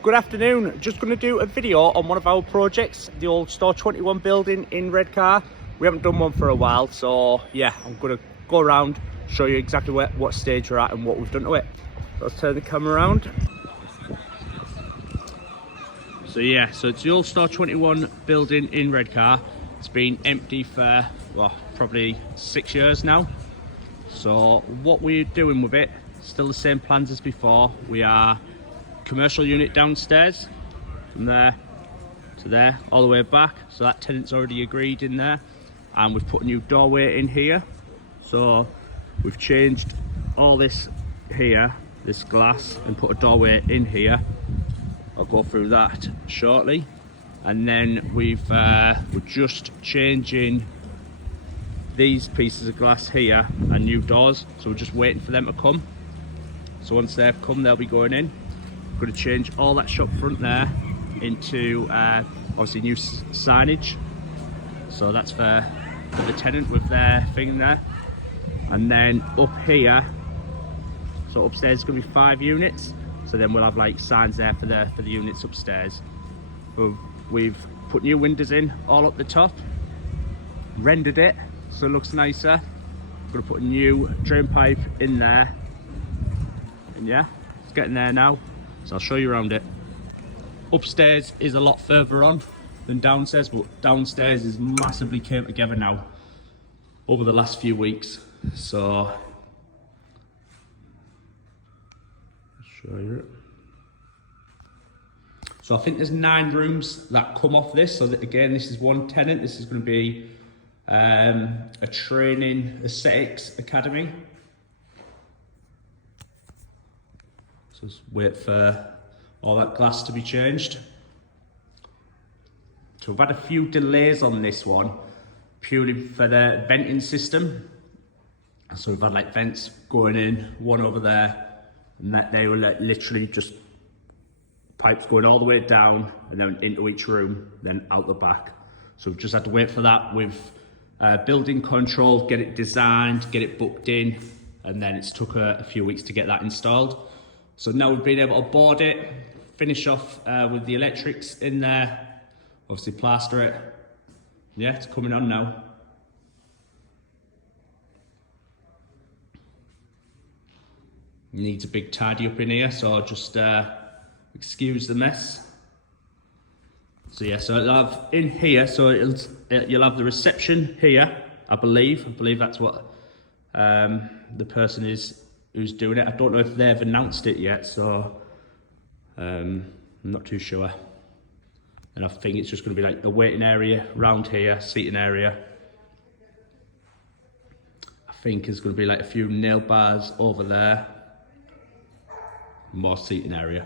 Good afternoon. Just going to do a video on one of our projects, the old Store 21 building in Redcar. We haven't done one for a while, so yeah, I'm going to go around, show you exactly what stage we're at and what we've done to it. Let's turn the camera around. So yeah, so it's the old Store 21 building in Redcar. It's been empty for, well, probably 6 years now. So what we're doing with it, still the same plans as before. We are commercial unit downstairs, from there to there, all the way back. So that tenant's already agreed in there. And we've put a new doorway in here. So we've changed all this here, this glass, and put a doorway in here. I'll go through that shortly. And then we're just changing these pieces of glass here and new doors. So we're just waiting for them to come. So once they've come, they'll be going in. We're going to change all that shop front there into obviously new signage. So that's for the tenant with their thing in there. And then up here, so upstairs is going to be 5 units. So then we'll have like signs there for the units upstairs. We've put new windows in all up the top, rendered it so it looks nicer. We're going to put a new drain pipe in there, and yeah, it's getting there now. So I'll show you around it. Upstairs is a lot further on than downstairs, but downstairs is massively came together now over the last few weeks. So I'll show you it. So I think there's 9 rooms that come off this. So that, again, this is one tenant. This is going to be a training aesthetics academy. So let's wait for all that glass to be changed. So we've had a few delays on this one, purely for the venting system. So we've had like vents going in, one over there, and that they were like literally just pipes going all the way down and then into each room, then out the back. So we've just had to wait for that with building control, get it designed, get it booked in, and then it's took a few weeks to get that installed. So now we've been able to board it, finish off with the electrics in there, obviously plaster it. Yeah, it's coming on now. Needs a big tidy up in here, so I'll just excuse the mess. So yeah, so it'll have in here, so you'll have the reception here, I believe that's what the person is who's doing it. I don't know if they've announced it yet, so I'm not too sure. And I think it's just going to be like a waiting area round here, seating area. I think there's going to be like a few nail bars over there, more seating area.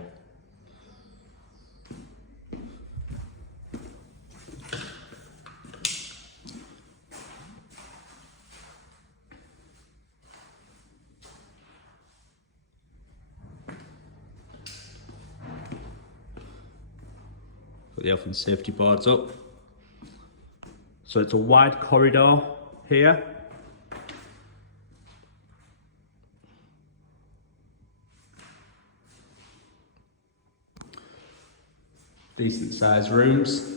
Put the health and safety boards up. So it's a wide corridor here. Decent sized rooms.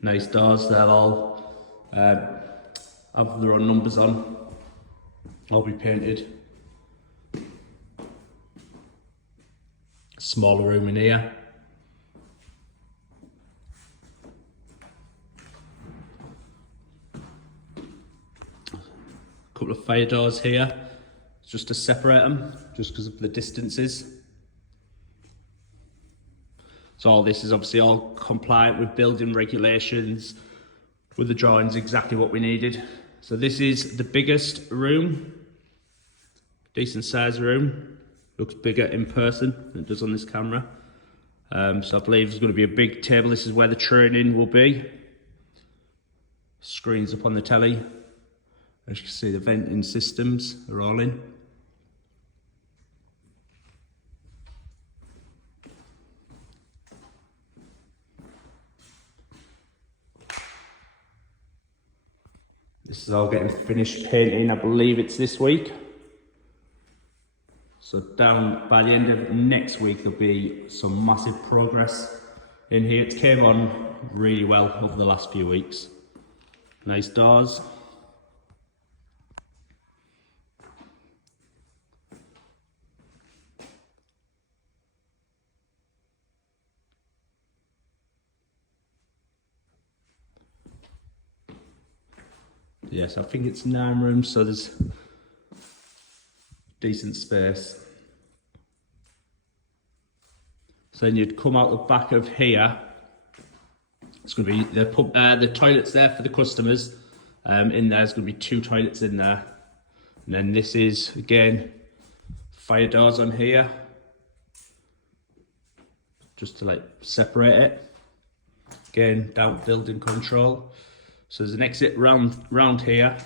Nice doors, they'll all have their own numbers on. All be painted. Smaller room in here. Couple of fire doors here, just to separate them, just because of the distances. So all this is obviously all compliant with building regulations, with the drawings exactly what we needed. So this is the biggest room, decent sized room. Looks bigger in person than it does on this camera. So I believe there's going to be a big table. This is where the training will be. Screens up on the telly. As you can see, the venting systems are all in. This is all getting finished painting. I believe it's this week. So down by the end of next week, there'll be some massive progress in here. It came on really well over the last few weeks. Nice doors. Yes, I think it's 9 rooms, so there's decent space. So then you'd come out the back of here. It's going to be the toilets there for the customers. In there's going to be 2 toilets in there. And then this is, again, fire doors on here. Just to like separate it. Again, down building control. So there's an exit round here.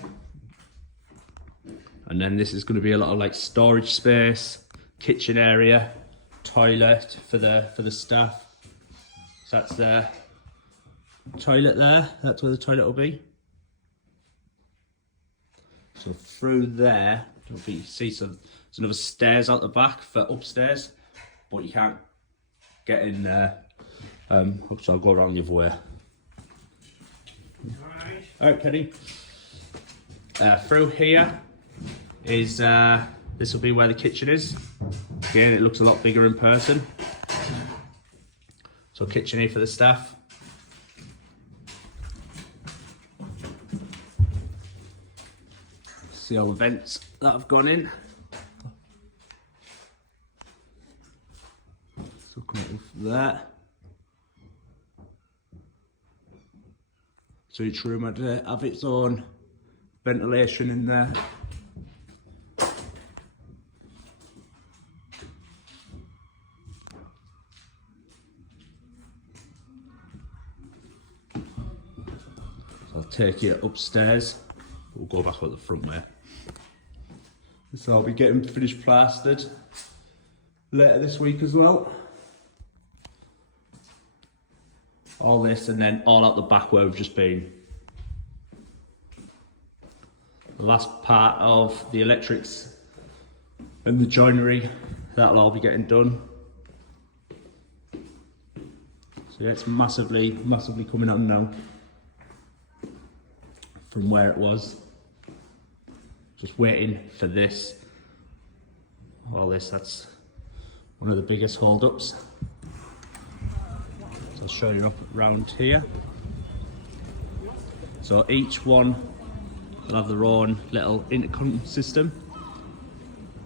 And then this is going to be a lot of like storage space, kitchen area, toilet for the staff. So that's the toilet there. That's where the toilet will be. So through there, you see, so there's another stairs out the back for upstairs, but you can't get in there. So I'll go around the other way. Alright, Kenny. Through here is this will be where the kitchen is. Again, it looks a lot bigger in person. So kitchen here for the staff. See all the vents that have gone in. So come out there. So each room had to have its own ventilation in there. So I'll take you upstairs. We'll go back out the front way. So I'll be getting finished plastered later this week as well. All this and then all out the back where we've just been. The last part of the electrics and the joinery, that'll all be getting done. So yeah, it's massively coming on now from where it was. Just waiting for this. All this, that's one of the biggest hold-ups. I'll show you up around here. So each one will have their own little intercom system,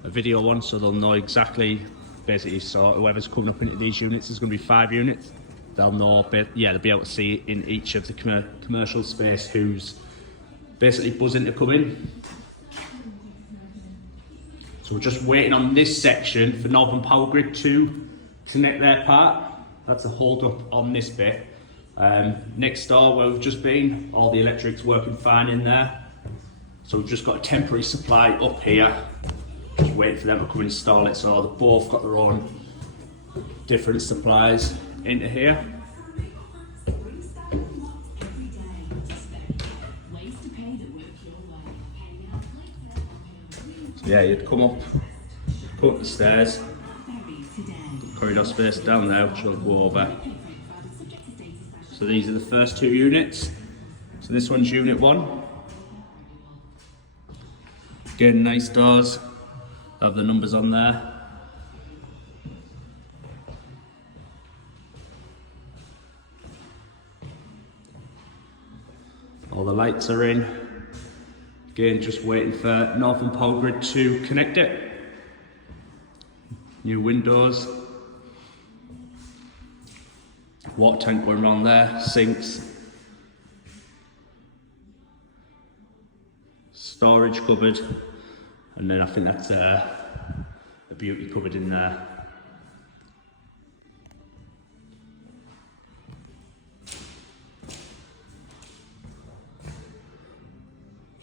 a video one, so they'll know exactly, basically, so whoever's coming up into these units, there's going to be 5 units. They'll know, yeah, they'll be able to see in each of the commercial space who's basically buzzing to come in. So we're just waiting on this section for Northern Power Grid to connect their part. That's a hold up on this bit. Next door where we've just been, all the electric's working fine in there. So we've just got a temporary supply up here. Just waiting for them to come install it. So they've both got their own different supplies into here. So yeah, you'd come up the stairs. Corridor space down there, which we'll go over. So these are the first 2 units. So this one's unit 1. Again, nice doors. Have the numbers on there. All the lights are in. Again, just waiting for Northern Power Grid to connect it. New windows. Water tank going around there, sinks, storage cupboard, and then I think that's a beauty cupboard in there.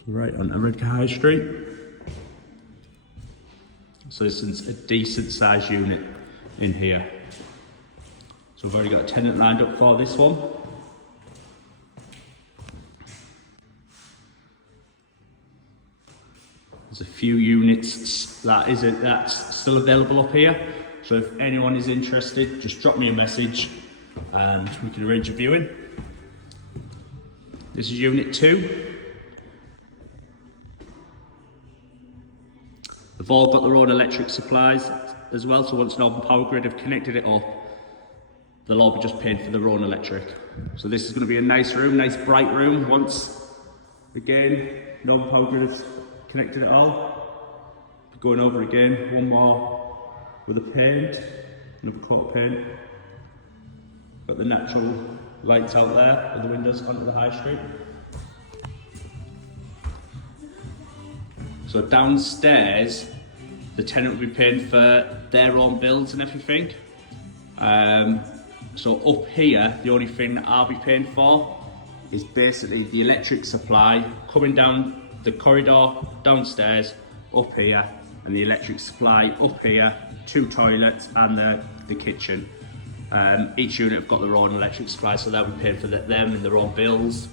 Right on Redcar High Street. So this is a decent sized unit in here. So we've already got a tenant lined up for this one. There's a few units that's still available up here. So if anyone is interested, just drop me a message and we can arrange a viewing. This is unit 2. They've all got their own electric supplies as well, so once Northern Power Grid have connected it up, they'll all be just paying for their own electric. So this is going to be a nice room, nice bright room. Once again Northern Power Grid has connected it all. Going over again, one more with a paint, another coat of paint. Got the natural lights out there with the windows onto the high street. So downstairs, the tenant will be paying for their own bills and everything. So up here, the only thing that I'll be paying for is basically the electric supply coming down the corridor downstairs, up here, and the electric supply up here, 2 toilets and the kitchen. Each unit have got their own electric supply, so they'll be paying for them and their own bills.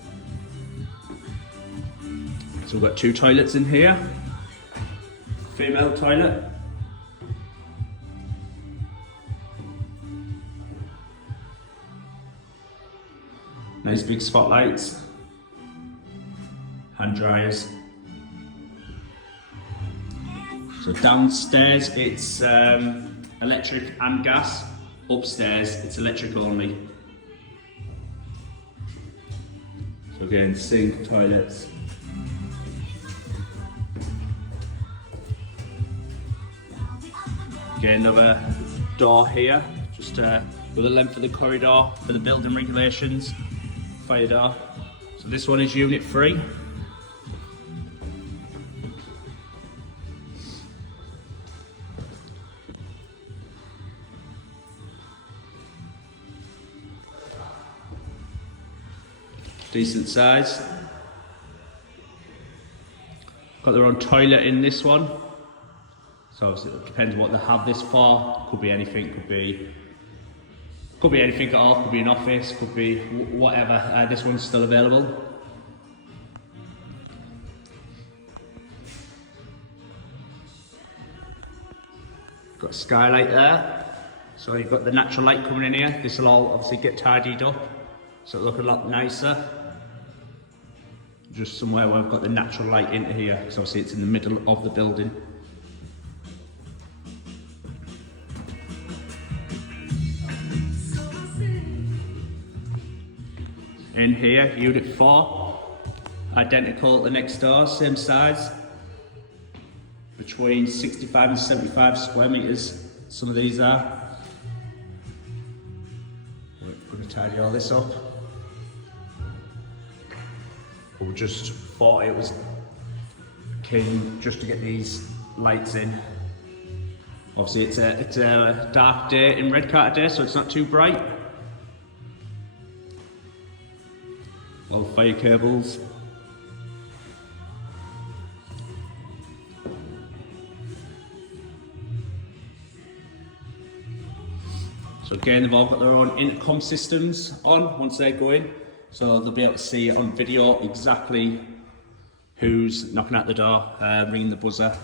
So we've got 2 toilets in here. Female toilet. Nice big spotlights. Hand dryers. So downstairs it's electric and gas. Upstairs it's electric only. So again, sink, toilets. Again, another door here, just with the length of the corridor for the building regulations. Fire door. So this one is unit 3. Decent size. Got their own toilet in this one. So obviously it depends what they have this for. Could be anything, could be anything at all, could be an office, could be whatever. This one's still available. Got a skylight there. So you've got the natural light coming in here. This will all obviously get tidied up, so it'll look a lot nicer. Just somewhere where I've got the natural light into here, because obviously it's in the middle of the building. In here, unit 4, identical to the next door, same size, between 65 and 75 square meters, some of these are. We're going to tidy all this up. We just thought it was keen just to get these lights in. Obviously it's a dark day in Redcar today, so it's not too bright. All the fire cables. So again, they've all got their own intercom systems on once they go in. So they'll be able to see on video exactly who's knocking at the door, ringing the buzzer.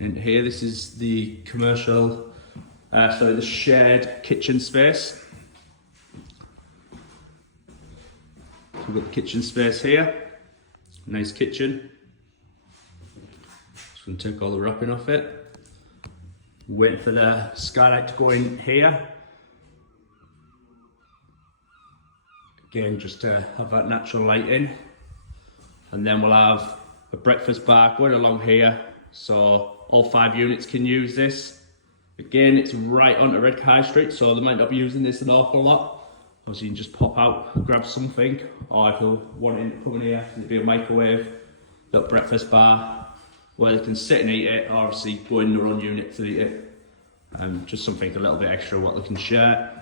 And here, this is the commercial, the shared kitchen space. So we've got the kitchen space here, nice kitchen. Just going to take all the wrapping off it. Wait for the skylight to go in here. Again, just to have that natural light in. And then we'll have a breakfast bar going along here, so all 5 units can use this. Again, it's right onto Redcar Street, so they might not be using this an awful lot. Obviously you can just pop out, grab something, or if you're wanting to come in here, there'll be a microwave, little breakfast bar, where they can sit and eat it, or obviously go in their own unit to eat it. Just something a little bit extra what they can share.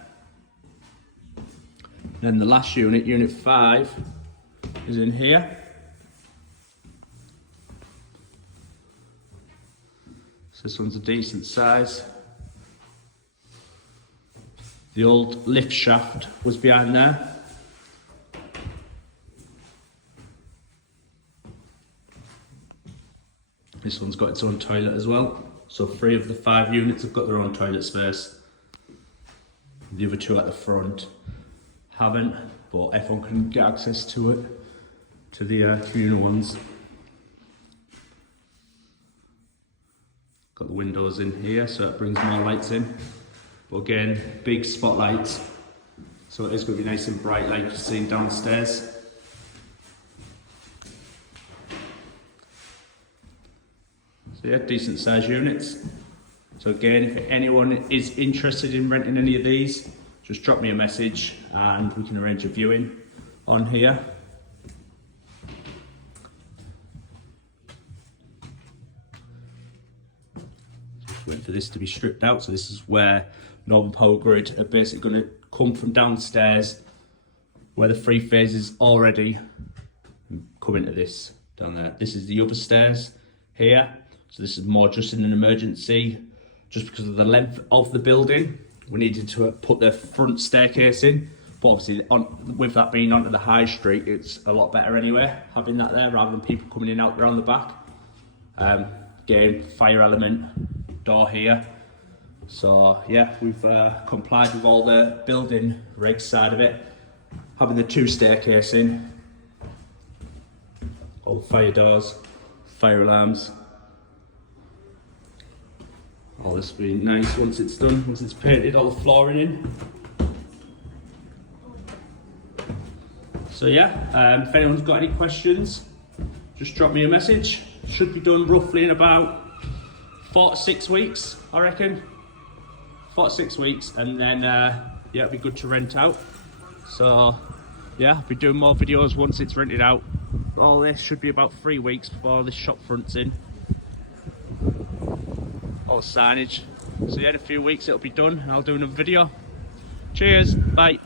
Then the last unit, unit 5, is in here. So this one's a decent size. The old lift shaft was behind there. This one's got its own toilet as well. So 3 of the 5 units have got their own toilet space. The other 2 at the front haven't, but everyone can get access to it, to the communal ones. Got the windows in here, so it brings more lights in. But again, big spotlights, so it is going to be nice and bright like you've seen downstairs. So yeah, decent sized units. So again, if anyone is interested in renting any of these, just drop me a message and we can arrange a viewing on here. Just waiting for this to be stripped out. So this is where Northern Power Grid are basically going to come from downstairs, where the 3 phases already come into this down there. This is the other stairs here. So this is more just in an emergency, just because of the length of the building. We needed to put the front staircase in, but obviously with that being onto the high street, it's a lot better anyway, having that there rather than people coming in out around the back. Again, fire element door here. So yeah, we've complied with all the building regs side of it, having the 2 staircase in, all the fire doors, fire alarms. Oh, this will be nice once it's done, once it's painted all the flooring in. So yeah, if anyone's got any questions, just drop me a message. Should be done roughly in about 4 to 6 weeks, I reckon. 4 to 6 weeks, and then yeah, it'll be good to rent out. So yeah, I'll be doing more videos once it's rented out. All this should be about 3 weeks before this shop front's in. All signage. So yeah, in a few weeks it'll be done and I'll do another video. Cheers, bye.